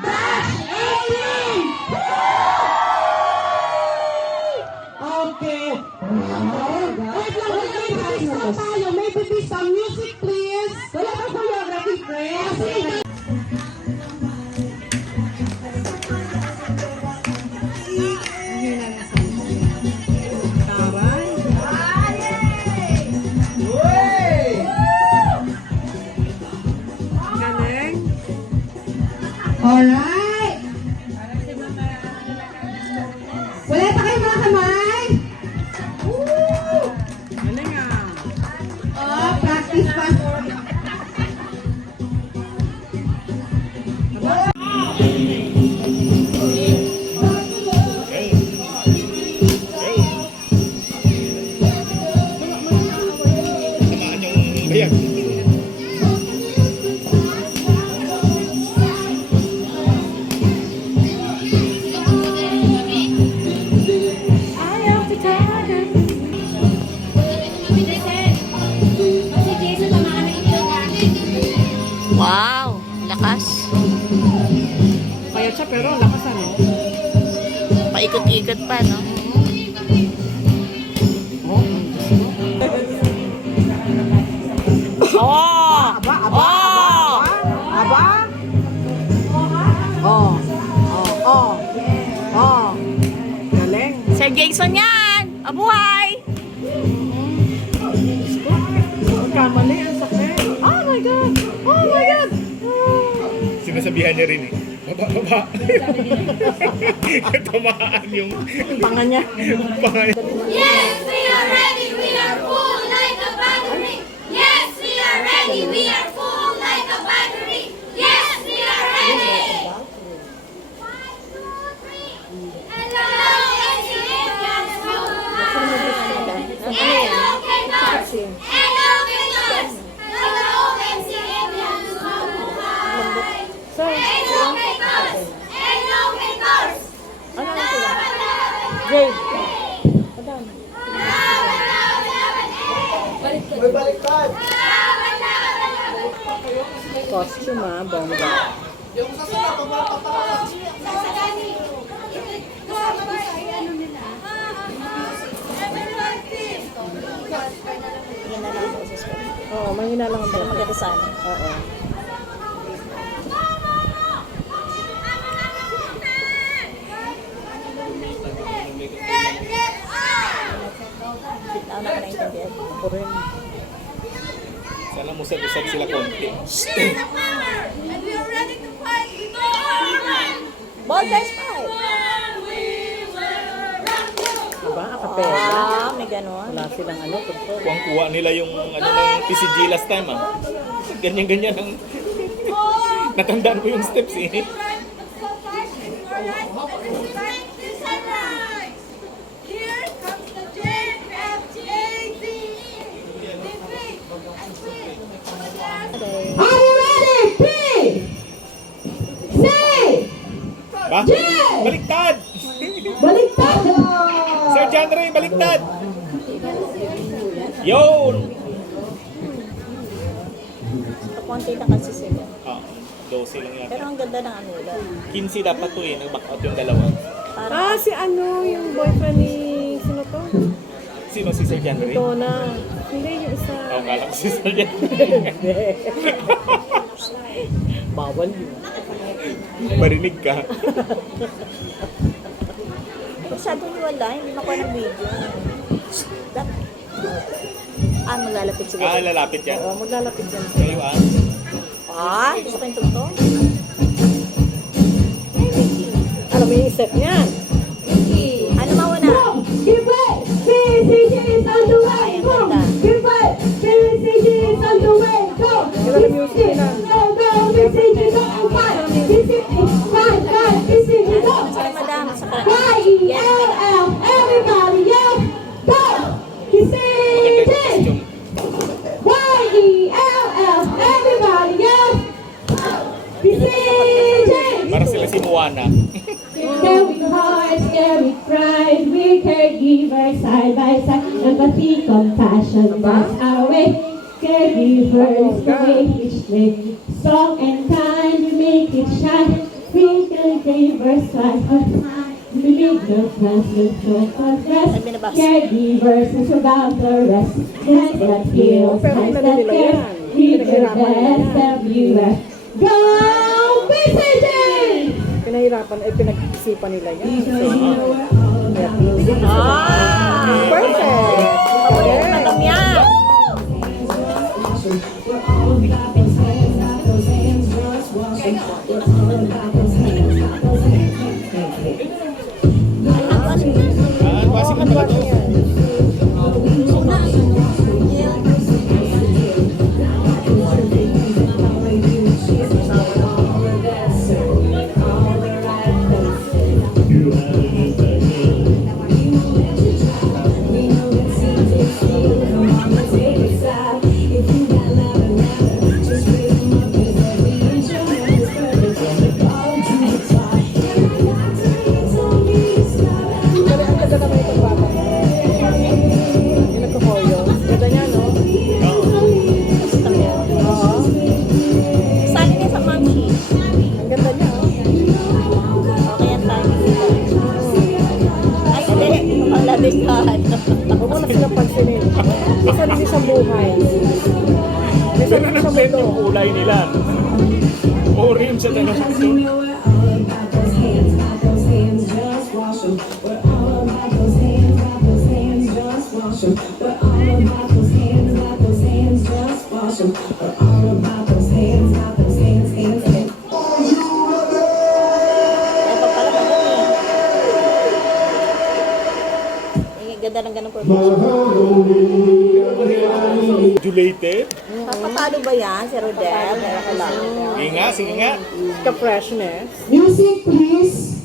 Dash Aileen! Okay. Wait lang, mag-isa tayo. Maybe be some music, please. Wala ka choreography, friends. Alright. Wala pa kayo mga kamay? Woo! Galing ah. Oh, practice pa. Wow, lakas. Payat siya pero lakas ano. Paikot-ikot pa, no? Oh! Aba, aba, aba, aba. Oh, oh, oh, oh. Galing. Sir Jason yan! Abuhay! Kamali ang sakit. Oh my God! Oh my God! Sinasabihan niya rin eh. Baba, baba. Tamaan yung Pangan niya. pangan. Yes, we are ready. We are full like a battery. Yes, we are ready. We are full like a battery. Yes, we are ready. 5, 2, 3. Hello, Ethiopians. Hello, Kenyans. Hello, Kenyans. Hello, Ethiopians. Hello, Kenyans. Hello, Kenyans. Jade. Costume ah, bongga. Oo, mahina lang ang Maganda sana. Oo. Sit down ako naintindihan. Ako rin. Sana musad-usad sila konti. Share the power, and we are ready to fight with all might. Ball best five! Aba, akapela. Ah, may ganon. Wala silang ano, tugtog. Kuwang-kuha nila yung ano ng PCG last time ah. Ganyan-ganyan ang natandaan ko yung steps eh. Here comes the JFJD. Are you ready? Three. Say. Ba? Baliktad! Baliktad. Sir John Ray, baliktad! Yun! Kapunti lang kasi sila. Ah, 12 lang yata. Pero ang ganda ng ano nila. 15 dapat to eh, nag-back out yung dalawa. Parang Ah, si ano, yung boyfriend ni... Sino to? Sino si Sir John Ray? Donna. Hindi, yung isa. Oh, kala ko si Sir John Ray. Bawal yun. Marinig ka. masyadong wala. Hindi makuha ng video. Ah, maglalapit siguro. Ah, lalapit yan. Oo, maglalapit yan. Kayo ah. Ah, gusto ko yung tugtog. Alam mo yung isip niyan. Ano mauna? Give it. PCG is on the way. Ay, ang Go. ganda. Give it. PCG is on the way. Go. Iba yung music nila. Go, go. PCG go. Five. PCG. Five, five. PCG go. Sorry, madam. Sa Y-E-L-L. Everybody yell. Go. PCG. Maganda yung costume. Y-E-L-L. Everybody yell. PCG. Para sila si Moana. Scary hearts, scary pride, we caregivers side by side. Empathy, compassion, that's our way. Caregivers, the way each day. Strong and kind, we make it shine. We caregivers strive for time. Believe no plans, no rest. Caregivers who survive the rest. Hands that heal, hands that care. Read your best everywhere. Go BCG! Pinahirapan, pinag-isipan nila yan. Ah! Perfect! Paborito madam yan. Wasing na pala to. Ang ganda naman itong bata. Yung nagko-choreo. Ganda niya, no? Oo. Sali niya sa momshi. Ang ganda niya, oh. Okay yan tayo. Ay, hindi. Ang labisan. Huwag mo na silang pansinin. Isa rin isang buhay. Isa rin isang Nag-blend mundo. yung kulay nila. Orange sa talaga ito. Dapat pala madam eh. Eh, ganda ng ganong performance. Julated. Papatalo ba yan si Rodel? Sige nga, sige nga. Ka-freshness. Music, please.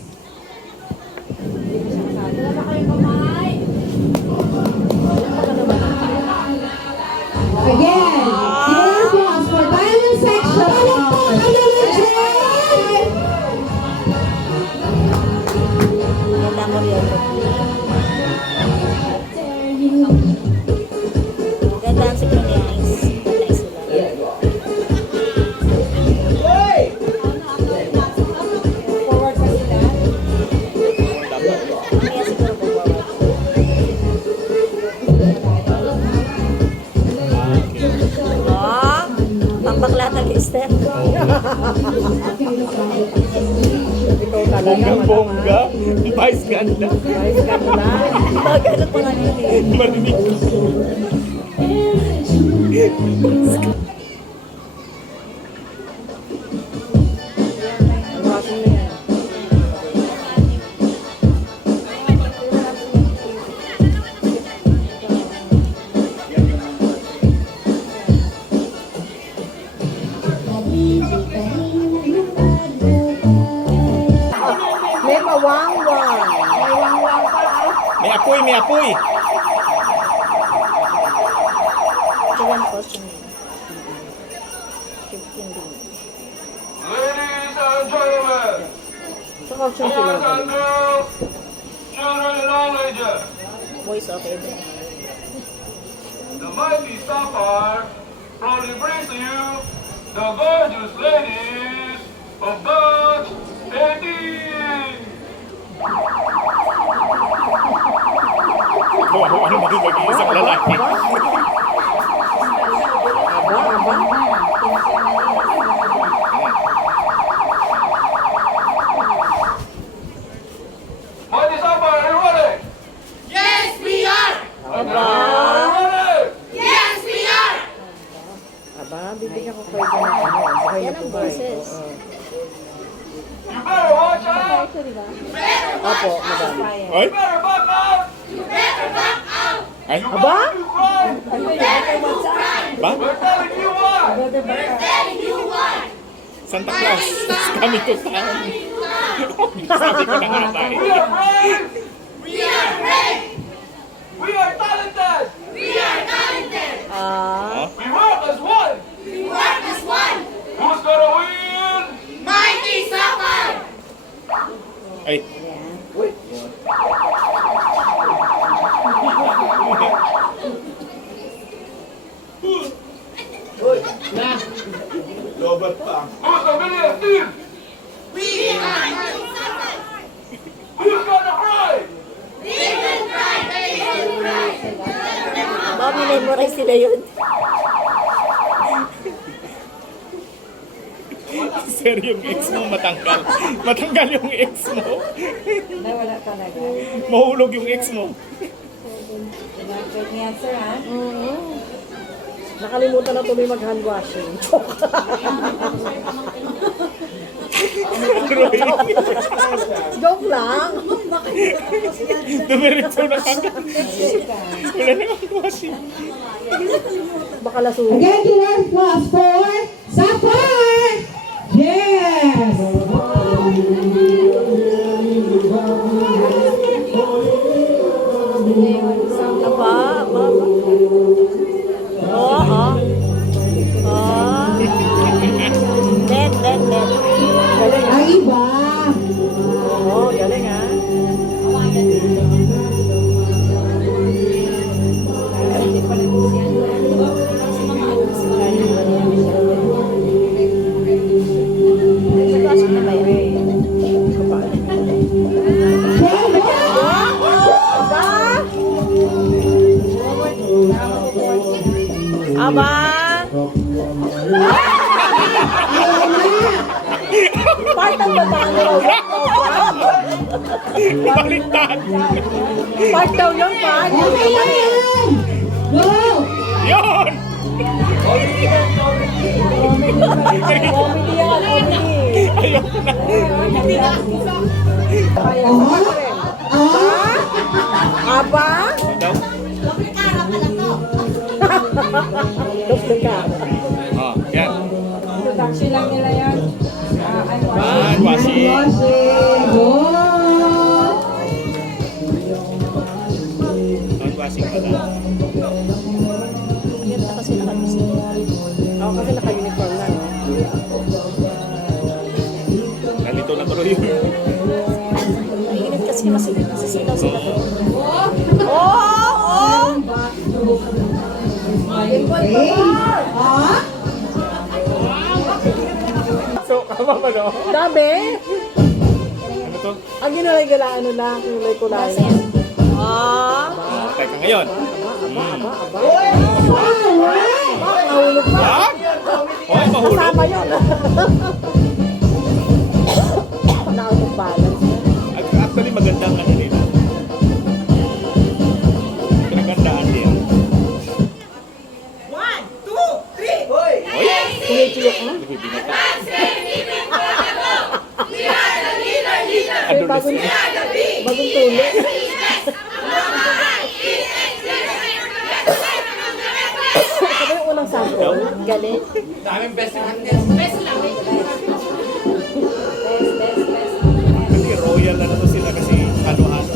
Again, your applause for violin section. Ganda mo rin. Ganda ang synchronize. Ganda sila. Kaya siguro forward. Oh, pambakla talaga step. Ikaw talaga, Bongga-bongga. Vice ganda. Guys, ganda. Bagay na pa nga yun eh. Marinig ko. Ang washing na yan. May mawangwang. May wangwang pa. May apoy, may apoy. Ito yan costume niya. 15 din. Ladies and gentlemen, Sa option sila. boys and girls, children and all ages, Voice okay din. the mighty Sapphire proudly brings to you the gorgeous ladies of Dodge 18. Ano magiging isang lalaki? Aba, aba. Mighty Sapphire, are you ready? Yes, we are. Are you ready? Yes, we are. Aba, bibigyan ko kayo dyan ng ano. Buhay Yan na ang buhay. boses. Oo. You better watch out. Opo, madam. Ay? You better back out. Ay? Aba? You cry. Ba? We're telling you why. Telling you why. Santa Claus is coming to town. Sabi ko na nga ba eh. We are brave. We are brave. We are talented. We are talented. Ah, We work as one. We work as one. Who's gonna win? Mighty Sapphire. Ay. Who's the million thief? We are Mighty Sapphire. nila yun. Sir, yung ex mo matanggal. Matanggal yung ex mo. Wala talaga. Mahulog yung ex mo. Good answer, ha? Nakalimutan na tuloy mag-hand washing. Joke. Roy, Joke lang. dumiretso na kagad. Wala na akong washing. Baka lasuhin. Again, give our applause for Sapphire! Yes! Aba. Oo. Net. Galing, ha? Ang iba! Oo, galing, ha? Nagpapasok na ba yan? Aba! Part ang bataan nila. Baliktad. Part daw yun, part. Okay lang yan! Go! Yun! Comedy yan, comedy. Ayun na. Kaya, Aba? Daw? Duplicate. Oh, yan. Introduction lang nila yan. Hand washing. Washing! Go! Hand washing pala. Yan na kasi nakabisi. Ako kasi naka-uniform na. No? Nalito na tuloy yun. Mainit kasi masisilaw sila. Oo! Okay. Ah? So, kama ba no? Dami! Ano to? Ang ginulay-galaan lang, kinulay-kulay. Teka ngayon. Nahulog pa. Wag! Hoy, mahulog. Kasama yun. Na-out of balance. Actually, magandang ano nila. Pinagandaan din. 1, 2, 3. Hoy! Kumitsiyok na. Adolescent. Bagong tulo. Sabi yung unang sample. Galing. Kasi royal na to sila kasi halo-halo.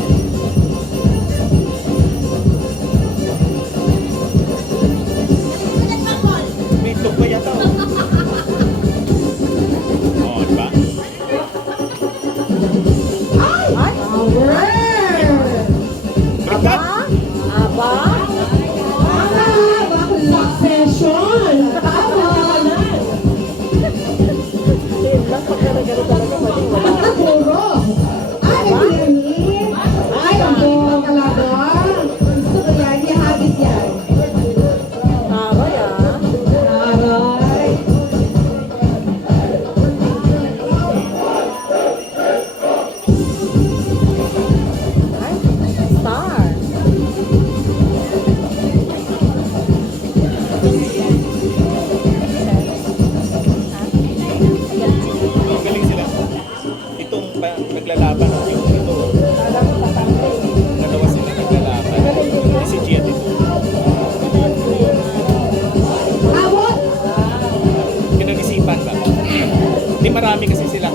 May itlog pa yata. Oh, diba? Power! Baliktad! Aba? Backlog session! Tama! Yun lang. Pag nagano talaga, mali wala. Puro! Ay, Mimi! Ay, ako talaga! Gusto ko yan, ihabis yan. Aray, ah. Aray! Ay, star. Magaling sila. Itong naglalaban yung ito. Alam mo, tatangkay. Dalawa sila naglalaban. Si Gia dito. Abot! Kinag-isipan ba? Hindi marami kasi sila.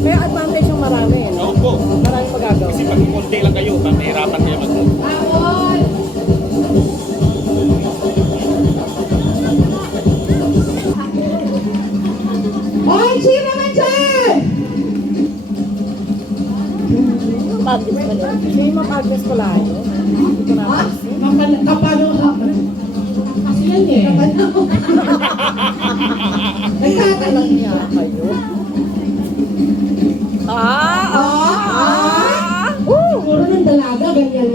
Kaya advantage yung marami, no? Opo. Marami magagawa. Kasi pag konti lang kayo, mahirapan kayo mag-move. Abot! Hoy, sino naman dyan? Pagod pa rin. Si Ma'am Agnes Palayo. Hindi ko napansin. Kapano ka? Kasi yan eh. Nagtatanong niya. Kayo. Ah! Puro ng dalaga, ganyan